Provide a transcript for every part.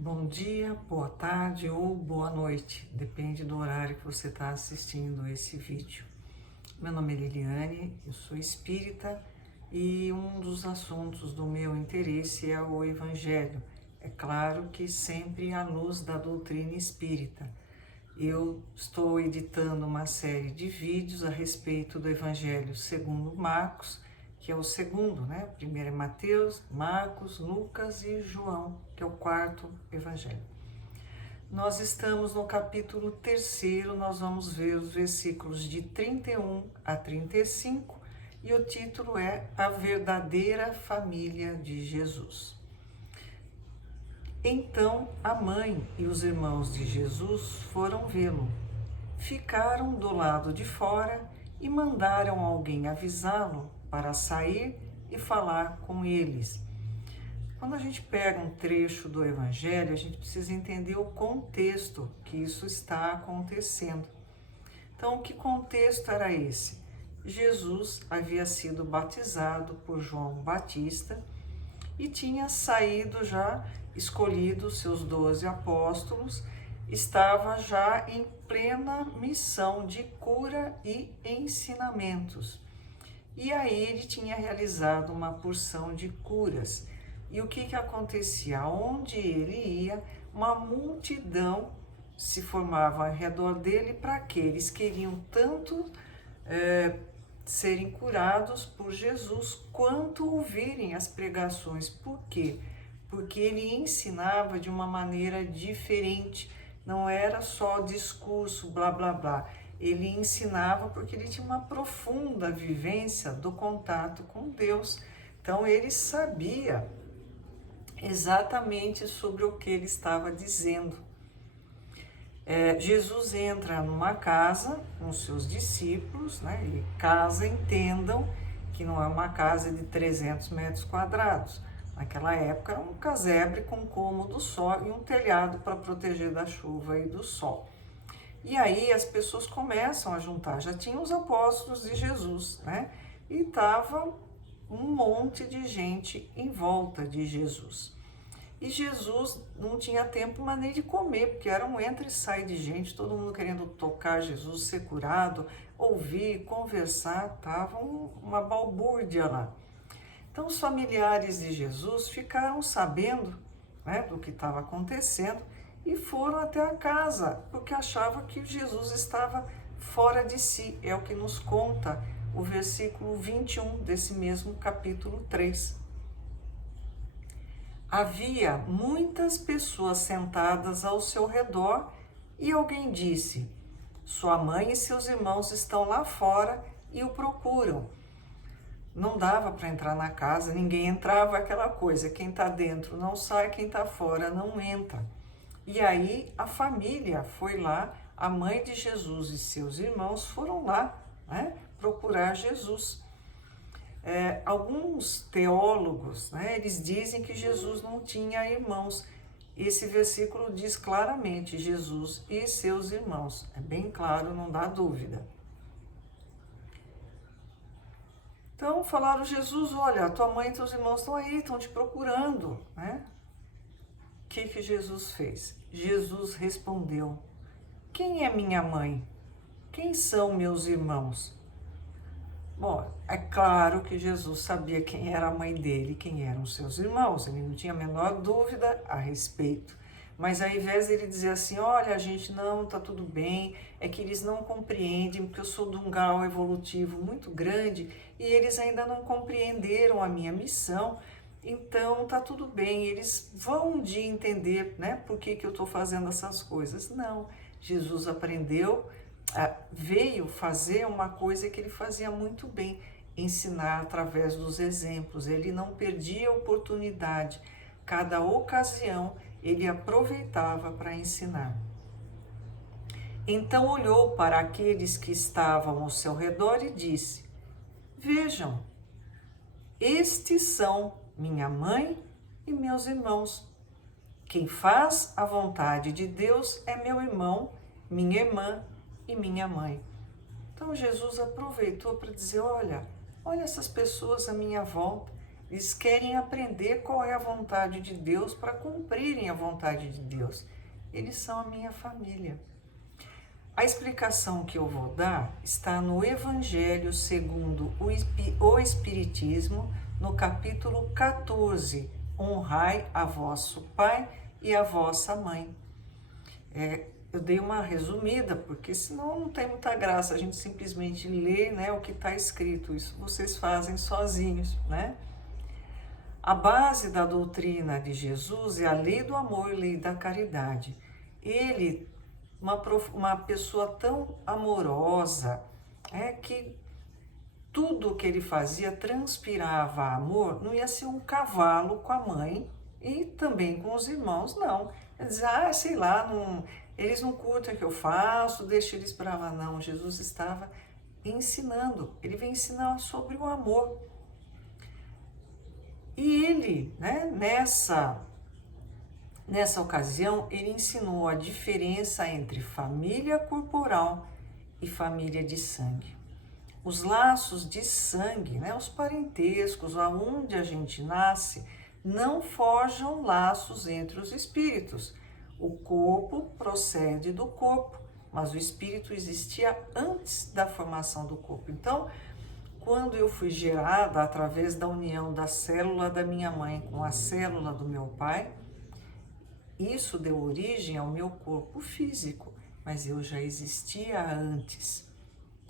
Bom dia, boa tarde ou boa noite, depende do horário que você está assistindo esse vídeo. Meu nome é Liliane, eu sou espírita e um dos assuntos do meu interesse é o Evangelho. É claro que sempre à luz da doutrina espírita. Eu estou editando uma série de vídeos a respeito do Evangelho segundo Marcos, que é o segundo, né? O primeiro é Mateus, Marcos, Lucas e João, que é o quarto Evangelho. Nós estamos no capítulo 3º, nós vamos ver os versículos de 31 a 35 e o título é A Verdadeira Família de Jesus. Então a mãe e os irmãos de Jesus foram vê-lo. Ficaram do lado de fora e mandaram alguém avisá-lo para sair e falar com eles. Quando a gente pega um trecho do Evangelho, a gente precisa entender o contexto que isso está acontecendo. Então, que contexto era esse? Jesus havia sido batizado por João Batista e tinha saído já, escolhido seus 12 apóstolos, estava já em plena missão de cura e ensinamentos. E aí ele tinha realizado uma porção de curas. E o que acontecia? Onde ele ia, uma multidão se formava ao redor dele. Para quê? Eles queriam tanto serem curados por Jesus, quanto ouvirem as pregações. Por quê? Porque ele ensinava de uma maneira diferente, não era só discurso, blá, blá, blá. Ele ensinava porque ele tinha uma profunda vivência do contato com Deus. Então ele sabia exatamente sobre o que ele estava dizendo. Jesus entra numa casa com seus discípulos, né? E casa, entendam que não é uma casa de 300 metros quadrados. Naquela época era um casebre com cômodo só e um telhado para proteger da chuva e do sol. E aí as pessoas começam a juntar, já tinham os apóstolos de Jesus, né? E estava um monte de gente em volta de Jesus. E Jesus não tinha tempo mais nem de comer, porque era um entra e sai de gente, todo mundo querendo tocar Jesus, ser curado, ouvir, conversar, estava uma balbúrdia lá. Então os familiares de Jesus ficaram sabendo, né, do que estava acontecendo e foram até a casa, porque achavam que Jesus estava fora de si. É o que nos conta o versículo 21 desse mesmo capítulo 3. Havia muitas pessoas sentadas ao seu redor e alguém disse: sua mãe e seus irmãos estão lá fora e o procuram. Não dava para entrar na casa, ninguém entrava, aquela coisa, quem está dentro não sai, quem está fora não entra. E aí a família foi lá, a mãe de Jesus e seus irmãos foram lá, né, procurar Jesus. Alguns teólogos, né, eles dizem que Jesus não tinha irmãos. Esse versículo diz claramente Jesus e seus irmãos. É bem claro, não dá dúvida. Então falaram: Jesus, olha, tua mãe e teus irmãos estão aí, estão te procurando, né? O que Jesus fez? Jesus respondeu: quem é minha mãe? Quem são meus irmãos? Bom, é claro que Jesus sabia quem era a mãe dele, quem eram seus irmãos, ele não tinha a menor dúvida a respeito. Mas ao invés dele dizer assim: olha, a gente não, tá tudo bem, é que eles não compreendem, porque eu sou de um grau evolutivo muito grande e eles ainda não compreenderam a minha missão, então tá tudo bem, eles vão um dia entender, né, por que eu tô fazendo essas coisas. Não, Jesus veio fazer uma coisa que ele fazia muito bem, ensinar através dos exemplos. Ele não perdia a oportunidade, cada ocasião ele aproveitava para ensinar. Então olhou para aqueles que estavam ao seu redor e disse: vejam, estes são minha mãe e meus irmãos. Quem faz a vontade de Deus é meu irmão, minha irmã e minha mãe. Então Jesus aproveitou para dizer: olha essas pessoas à minha volta, Eles querem aprender qual é a vontade de Deus para cumprirem a vontade de Deus. Eles são a minha família. A explicação que eu vou dar está no Evangelho segundo o Espiritismo, no capítulo 14. Honrai a vosso pai e a vossa mãe. Eu dei uma resumida, porque senão não tem muita graça a gente simplesmente ler, né, o que está escrito. Isso vocês fazem sozinhos, né? A base da doutrina de Jesus é a lei do amor e a lei da caridade. Ele, uma pessoa tão amorosa, que tudo que ele fazia transpirava amor, não ia ser um cavalo com a mãe e também com os irmãos, não. Ele dizia, sei lá, eles não curtem o que eu faço, deixa eles para lá. Não, Jesus estava ensinando, ele vem ensinar sobre o amor. E ele, né, nessa ocasião, ele ensinou a diferença entre família corporal e família de sangue. Os laços de sangue, né, os parentescos, aonde a gente nasce, não forjam laços entre os espíritos. O corpo procede do corpo, mas o espírito existia antes da formação do corpo. Então, quando eu fui gerada através da união da célula da minha mãe com a célula do meu pai, isso deu origem ao meu corpo físico, mas eu já existia antes.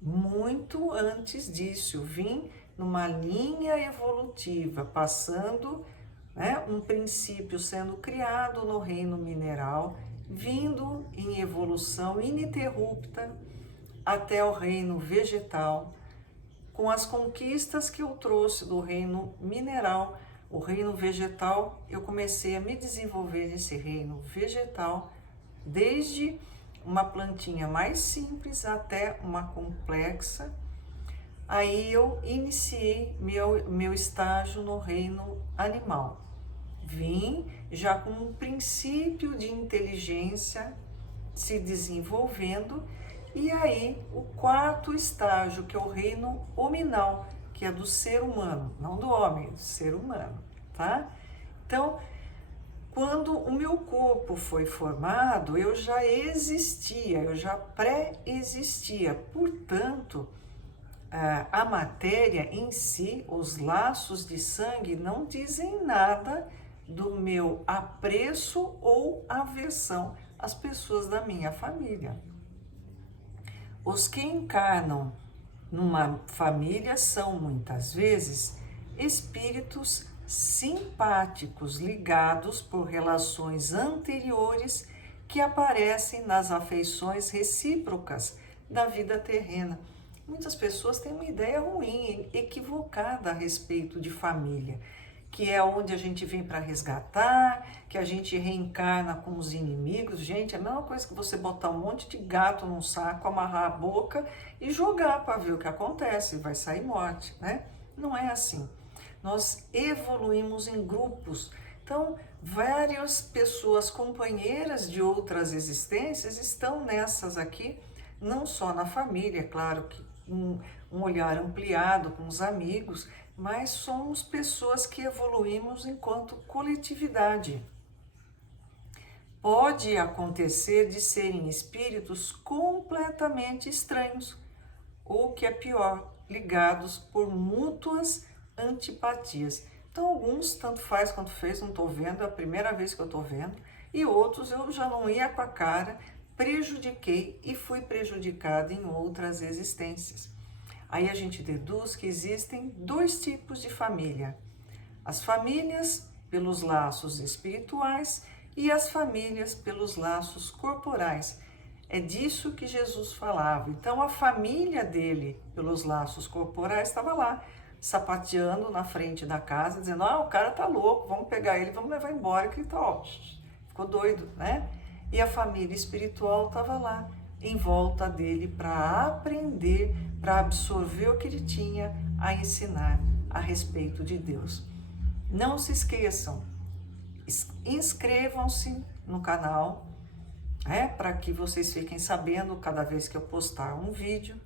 Muito antes disso, eu vim numa linha evolutiva, passando, né, um princípio sendo criado no reino mineral, vindo em evolução ininterrupta até o reino vegetal, com as conquistas que eu trouxe do reino mineral. O reino vegetal, eu comecei a me desenvolver nesse reino vegetal, desde uma plantinha mais simples até uma complexa. Aí eu iniciei meu estágio no reino animal. Vim já com um princípio de inteligência se desenvolvendo, e aí o quarto estágio, que é o reino hominal, que é do ser humano, não do homem, do ser humano, tá? Então, quando o meu corpo foi formado, eu já existia, eu já pré-existia. Portanto, a matéria em si, os laços de sangue, não dizem nada do meu apreço ou aversão às pessoas da minha família. Os que encarnam numa família são, muitas vezes, espíritos simpáticos ligados por relações anteriores que aparecem nas afeições recíprocas da vida terrena. Muitas pessoas têm uma ideia ruim, equivocada a respeito de família, que é onde a gente vem para resgatar, que a gente reencarna com os inimigos. Gente, é a mesma coisa que você botar um monte de gato num saco, amarrar a boca e jogar para ver o que acontece, vai sair morte, né? Não é assim. Nós evoluímos em grupos. Então, várias pessoas companheiras de outras existências estão nessas aqui, não só na família, claro que um olhar ampliado com os amigos, mas somos pessoas que evoluímos enquanto coletividade. Pode acontecer de serem espíritos completamente estranhos, ou, que é pior, ligados por mútuas antipatias. Então, alguns, tanto faz quanto fez, não estou vendo, é a primeira vez que eu estou vendo, e outros eu já não ia com a cara, prejudiquei e fui prejudicada em outras existências. Aí a gente deduz que existem dois tipos de família: as famílias pelos laços espirituais e as famílias pelos laços corporais. É disso que Jesus falava. Então a família dele, pelos laços corporais, estava lá, sapateando na frente da casa, dizendo, o cara tá louco, vamos pegar ele, vamos levar embora, que ele tá, ficou doido, né? E a família espiritual estava lá, em volta dele, para aprender, para absorver o que ele tinha a ensinar a respeito de Deus. Não se esqueçam, inscrevam-se no canal, para que vocês fiquem sabendo cada vez que eu postar um vídeo.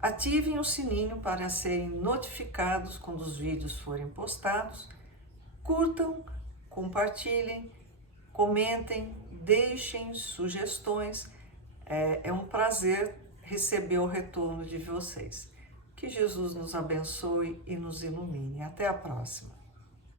Ativem o sininho para serem notificados quando os vídeos forem postados. Curtam, compartilhem, comentem, deixem sugestões. É um prazer receber o retorno de vocês. Que Jesus nos abençoe e nos ilumine. Até a próxima.